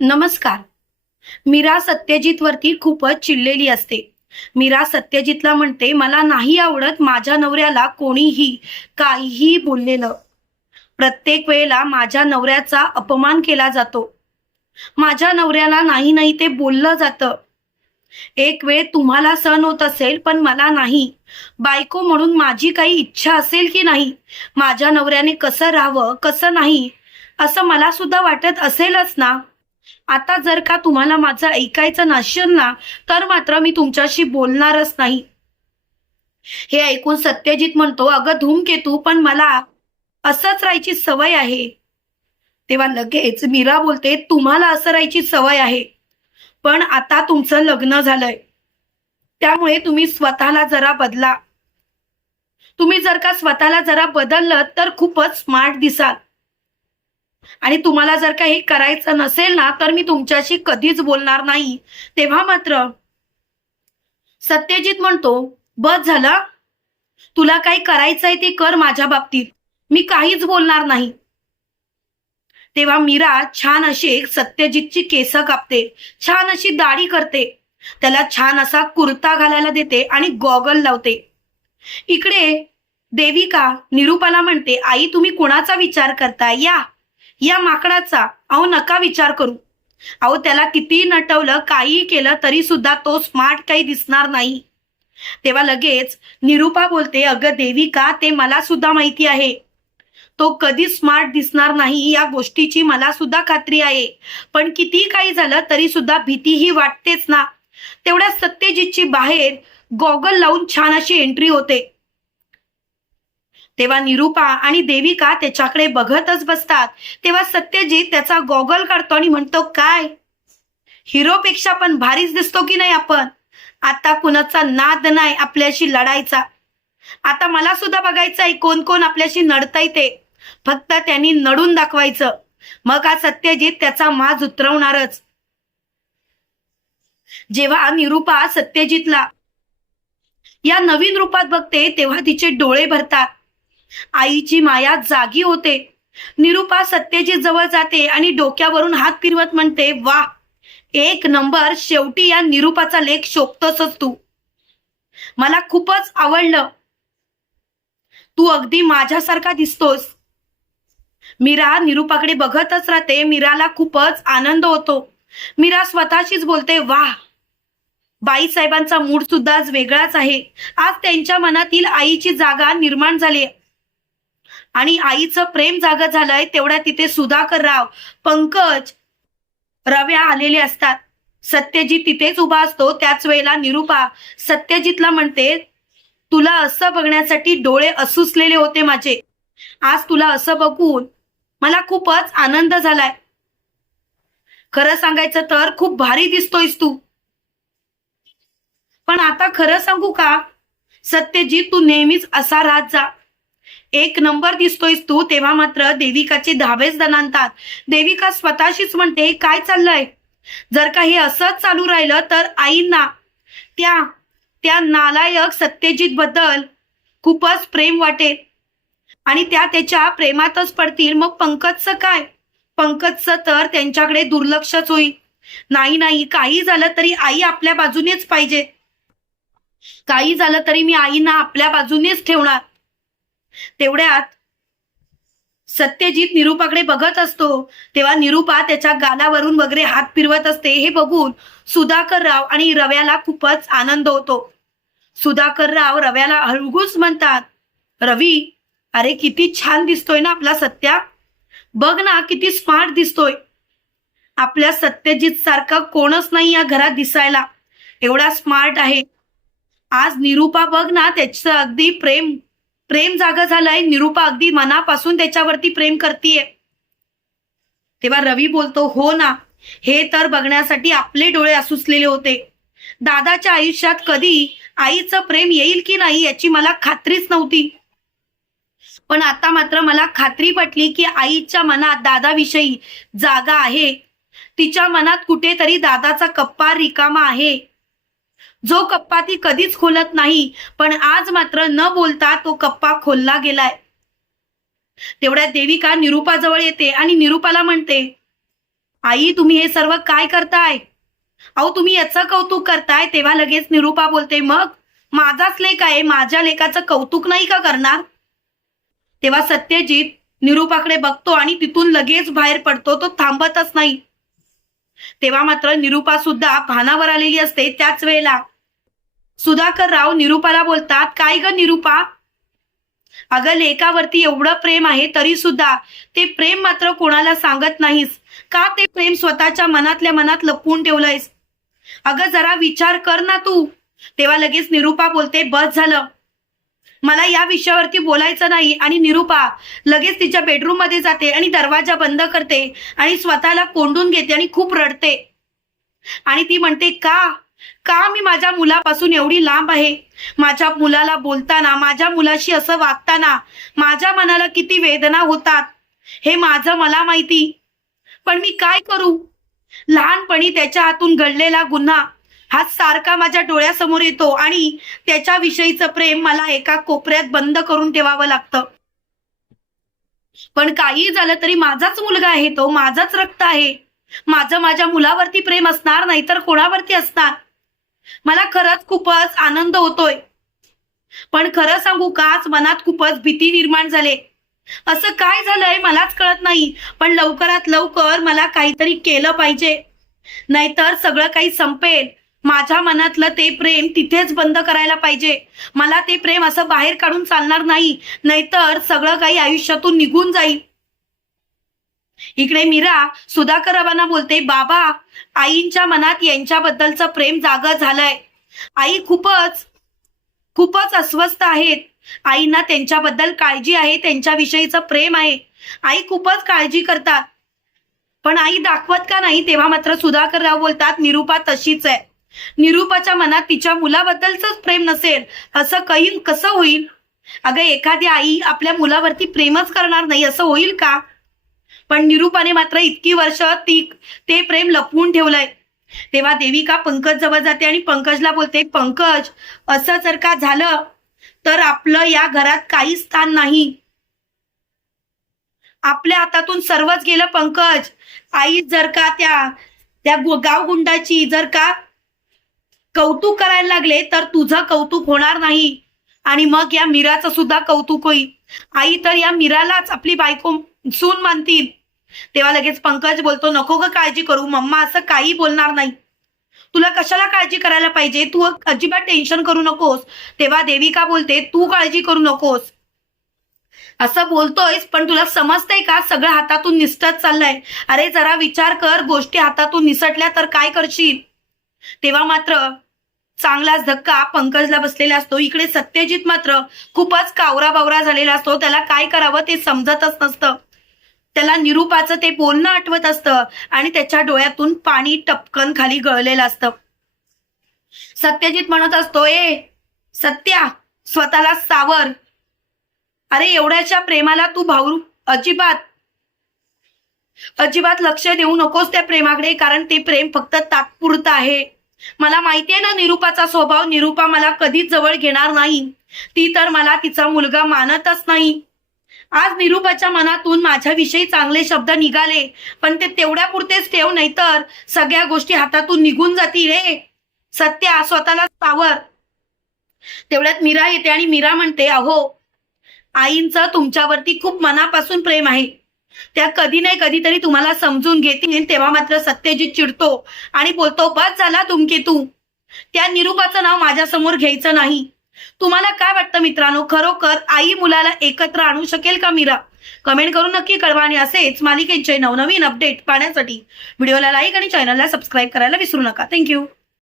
नमस्कार. मीरा सत्यजित वरती खूपच चिडलेली असते. मीरा सत्यजितला म्हणते मला नाही आवडत माझ्या नवऱ्याला कोणीही काहीही बोललेलं. प्रत्येक वेळेला माझ्या नवऱ्याचा अपमान केला जातो. माझ्या नवऱ्याला नाही नाही ते बोललं जातं. एक वेळ तुम्हाला सण होत असेल पण मला नाही. बायको म्हणून माझी काही इच्छा असेल की नाही? माझ्या नवऱ्याने कसं राहावं कसं नाही? असं मला सुद्धा वाटत असेलच ना? आता जर का तुम्हाला माझं ऐकायचं नसेल ना तर मात्र मी तुमच्याशी बोलणारच नाही. हे ऐकून सत्यजित म्हणतो अगं धूमकेतू पण मला असंच राहायची सवय आहे. तेव्हा लगेच मीरा बोलते तुम्हाला असं राहायची सवय आहे. पण आता तुमचं लग्न झालंय. त्यामुळे तुम्ही स्वतःला जरा बदला. तुम्ही जर का स्वतःला जरा बदललं तर खूपच स्मार्ट दिसाल. आणि तुम्हाला जर काही करायचं नसेल ना तर मी तुमच्याशी कधीच बोलणार नाही. तेव्हा मात्र सत्यजित म्हणतो बस झालं. तुला काही करायचंय ते कर माझ्या बाबतीत. मी काहीच बोलणार नाही. तेव्हा मीरा छान अशी एक सत्यजितची केस कापते. छान अशी दाढी करते. त्याला छान असा कुर्ता घालायला देते आणि गॉगल लावते. इकडे देविका निरूपाला म्हणते आई तुम्ही कुणाचा विचार करताय? या. या माकडाचा अहो नका विचार करू. अहो त्याला किती नटवलं काही केलं तरी सुद्धा तो स्मार्ट काही दिसणार नाही. तेव्हा लगेच निरुपा बोलते अगं देविका ते मला सुद्धा माहिती आहे. तो कधी स्मार्ट दिसणार नाही या गोष्टीची मला सुद्धा खात्री आहे. पण किती काही झालं तरी सुद्धा भीती ही वाटतेच ना. तेवढ्या सत्यजितची बाहेर गॉगल लावून छान अशी एंट्री होते. तेव्हा निरुपा आणि देविका त्याच्याकडे बघतच बसतात. तेव्हा सत्यजित त्याचा गॉगल काढतो आणि म्हणतो काय? हिरोपेक्षा पण भारीच दिसतो की नाही आपण? आता कुणाचा नाद नाही आपल्याशी लढायचा. आता मला सुद्धा बघायचं आहे कोण कोण आपल्याशी नडताय ते. फक्त त्यांनी नडून दाखवायचं. मग हा सत्यजित त्याचा माज उतरवणारच. जेव्हा निरुपा सत्यजितला या नवीन रूपात बघते तेव्हा तिचे डोळे भरतात. आईची माया जागी होते. निरुपा सत्यजित जवळ जाते आणि डोक्यावरून हात फिरवत म्हणते वा एक नंबर शेवटी या निरुपाचा लेख शोभतोसच तू. मला खूपच आवडलं. तू अगदी माझ्यासारखा दिसतोस. मीरा निरुपाकडे बघतच राहते. मीराला खूपच आनंद होतो. मीरा स्वतःशीच बोलते वाह बाईसाहेबांचा मूड सुद्धा आज वेगळाच आहे. आज त्यांच्या मनातील आईची जागा निर्माण झाली आणि आईचं प्रेम जागं झालंय तेवढ्या तिथे सुधाकर राव पंकज रव्या आलेले असतात. सत्यजित तिथेच उभा असतो. त्याच वेळेला निरुपा सत्यजितला म्हणते तुला असं बघण्यासाठी डोळे असुसलेले होते माझे. आज तुला असं बघून मला खूपच आनंद झालाय. खरं सांगायचं तर खूप भारी दिसतोयस तू. पण आता खरं सांगू का? सत्यजित तू नेहमीच असा राहत जा. एक नंबर दिसतोयस तू तेव्हा मात्र देविकाचे धावेच दणानतात देविका स्वतःशीच म्हणते काय चाललंय? जर का हे असंच चालू राहिलं तर आईंना त्या त्या नालायक सत्यजित बद्दल खूपच प्रेम वाटेल. आणि त्या त्याच्या प्रेमातच पडतील. मग पंकजचं काय? पंकजचं तर त्यांच्याकडे दुर्लक्षच होईल नाही नाही काही झालं तरी आई आपल्या बाजूनेच पाहिजे. काही झालं तरी मी आईना आपल्या बाजूनेच ठेवणार. तेवढ्यात सत्यजित निरुपाकडे बघत असतो. तेव्हा निरुपा त्याच्या गालावरून वगैरे हात फिरवत असते. हे बघून सुधाकर राव आणि रव्याला खूपच आनंद होतो. सुधाकर राव रव्याला हळगूच म्हणतात रवी अरे किती छान दिसतोय ना आपला सत्या. बघ ना किती स्मार्ट दिसतोय. आपल्या सत्यजित सारखा कोणच नाही या घरात दिसायला. एवढा स्मार्ट आहे. आज निरुपा बघ ना त्याचं अगदी प्रेम प्रेम जागा झालंय निरुपा अगदी मनापासून त्याच्यावरती प्रेम करतीये. तेव्हा रवी बोलतो हो ना हे तर बघण्यासाठी आपले डोळे असूसलेले होते. दादाच्या आयुष्यात कधी आईचं प्रेम येईल की नाही याची मला खात्रीच नव्हती. पण आता मात्र मला खात्री पटली की आईच्या मनात दादाविषयी जागा आहे. तिच्या मनात कुठेतरी दादाचा कप्पा रिकामा आहे. जो कप्पा ती कधीच खोलत नाही पण आज मात्र न बोलता तो कप्पा खोलला गेलाय. तेवढ्या देविका निरुपाजवळ येते आणि निरुपाला म्हणते आई तुम्ही हे सर्व काय करताय? अहो तुम्ही याचं कौतुक करताय. तेव्हा लगेच निरूपा बोलते मग माझाच लेख आहे माझ्या लेखाचं कौतुक नाही का करणार? तेव्हा सत्यजित निरूपाकडे बघतो आणि तिथून लगेच बाहेर पडतो तो थांबतच नाही. तेव्हा मात्र निरूपा सुद्धा भानावर आलेली असते त्याच वेळेला. सुधाकर राव निरूपाला बोलतात काय ग निरूपा? अगं लेखावरती एवढं प्रेम आहे तरी सुद्धा ते प्रेम मात्र कोणाला सांगत नाहीस. का ते प्रेम स्वतःच्या मनातल्या मनात लपवून ठेवलंयस? अगं जरा विचार कर ना तू. तेव्हा लगेच निरूपा बोलते बस झालं. मला या विषयावरती बोलायचं नाही. आणि निरूपा लगेच तिच्या बेडरूममध्ये जाते आणि दरवाजा बंद करते आणि स्वतःला कोंडून घेते आणि खूप रडते. आणि ती म्हणते का? का मी माझ्या मुलापासून एवढी लांब आहे? माझ्या मुलाला बोलताना माझ्या मुलाशी असं वागताना माझ्या मनाला किती वेदना होतात? हे माझं मला माहिती. पण मी काय करू? लहानपणी त्याच्या हातून घडलेला गुन्हा हा सारखा माझ्या डोळ्यासमोर येतो आणि त्याच्याविषयीचं प्रेम मला एका कोपऱ्यात बंद करून ठेवावं लागतं. पण काही झालं तरी माझाच मुलगा आहे तो माझाच रक्त आहे. माझं माझ्या मुलावरती प्रेम असणार नाहीतर कोणावरती असणार? मला खरंच खूपच आनंद होतोय. पण खरं सांगू का आज मनात खूपच भीती निर्माण झाले. असं काय झालंय मलाच कळत नाही पण लवकरात लवकर मला काहीतरी केलं पाहिजे. नाहीतर सगळं काही संपेल. माझ्या मनातलं ते प्रेम तिथेच बंद करायला पाहिजे. मला ते प्रेम असं बाहेर काढून चालणार नाही. नाहीतर सगळं काही आयुष्यातून निघून जाईल. इकडे मीरा सुधाकरबांना बोलते बाबा आईंच्या मनात यांच्याबद्दलचं प्रेम जाग झालंय. आई खूपच खूपच अस्वस्थ आहेत. आईंना त्यांच्याबद्दल काळजी आहे त्यांच्याविषयीचं प्रेम आहे. आई खूपच काळजी करतात. पण आई दाखवत का नाही? तेव्हा मात्र सुधाकर राव बोलतात निरूपा तशीच आहे. निरूपाच्या मनात तिच्या मुलाबद्दलच प्रेम नसेल. असं काही कसं होईल? अगं एखादी आई आपल्या मुलावरती प्रेमच करणार नाही असं होईल का? पण निरूपाने मात्र इतकी वर्ष ती ते प्रेम लपवून ठेवलंय. तेव्हा देविका पंकज जवळ जाते आणि पंकजला बोलते पंकज असं जर का झालं तर आपलं या घरात काही स्थान नाही. आपल्या हातातून सर्वच गेलं पंकज. आई जर का त्या त्या गावगुंडाची जर का कौतुक करायला लागले तर तुझं कौतुक होणार नाही. आणि मग या मीराचं सुद्धा कौतुक होईल. आई तर या मीरालाच आपली बायको सून मानतील. तेव्हा लगेच पंकज बोलतो नको ग काळजी करू. मम्मा असं काही बोलणार नाही. तुला कशाला काळजी करायला पाहिजे? तू अजिबात टेन्शन करू नकोस. तेव्हा देविका बोलते तू काळजी करू नकोस. असं बोलतोयस पण तुला समजतंय का? सगळं हातातून निसटत चाललंय. अरे जरा विचार कर. गोष्टी हातातून निसटल्या तर काय करशील? तेव्हा मात्र चांगलाच धक्का पंकजला बसलेला असतो. इकडे सत्यजित मात्र खूपच कावरा बावरा झालेला असतो. त्याला काय करावं ते समजतच नसतं. त्याला निरूपाचं ते बोलणं आठवत असतं आणि त्याच्या डोळ्यातून पाणी टपकन खाली गळलेलं असतं. सत्यजित म्हणत असतो ए सत्या स्वतःला सावर. अरे एवढ्याच्या प्रेमाला तू भाऊ अजिबात. अजिबात लक्ष देऊ नकोस त्या प्रेमाकडे कारण ते प्रेम फक्त तात्पुरतं आहे. मला माहितीये ना निरूपाचा स्वभाव निरूपा मला कधीच जवळ घेणार नाही. ती तर मला तिचा मुलगा मानतच नाही. आज निरूपाच्या मनातून माझ्याविषयी चांगले शब्द निघाले पण ते तेवढ्या पुरतेच ठेव नाहीतर सगळ्या गोष्टी हातातून निघून जातील रे सत्या स्वतःला सावर. तेवढ्यात मीरा येते आणि मीरा म्हणते अहो आईंचं तुमच्यावरती खूप मनापासून प्रेम आहे. त्या कधी नाही कधीतरी तुम्हाला समजून घेतील तेव्हा मात्र सत्यजित चिडतो आणि बोलतो बस झाला तुमके तू त्या निरूपाचं नाव माझ्यासमोर घ्यायचं नाही. तुम्हाला काय वाटतं मित्रांनो? खरोखर आई मुलाला एकत्र आणू शकेल का मीरा? कमेंट करून नक्की कळवा आणि असेच मालिकेचे नवनवीन अपडेट पाहण्यासाठी. व्हिडिओला लाईक आणि चॅनलला सबस्क्राईब करायला विसरू नका. थँक्यू.